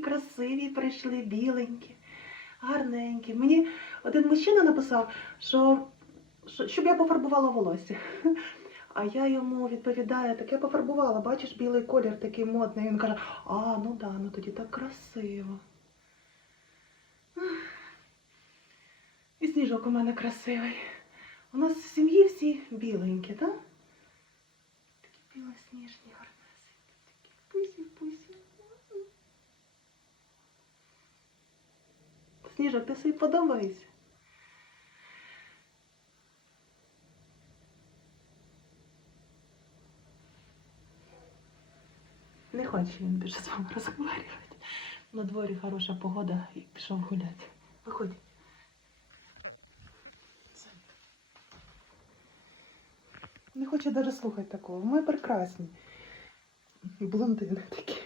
красиві прийшли, біленькі, гарненькі. Мені один мужчина написав, що, що щоб я пофарбувала волосся. А я йому відповідаю, так я пофарбувала, бачиш, білий колір такий модний. Він каже, а, ну да, ну тоді так красиво. І сніжок у мене красивий. У нас в сім'ї всі біленькі, так? Такі білосніжні, гарнесенькі, такі пусі-пусі. Сніжок, ти собі подобаєшся? Не хоче він більше з вами розмовляти. На дворі хороша погода і пішов гуляти. Виходь. Не хоче навіть слухати такого. Ми прекрасні. Блондини такі.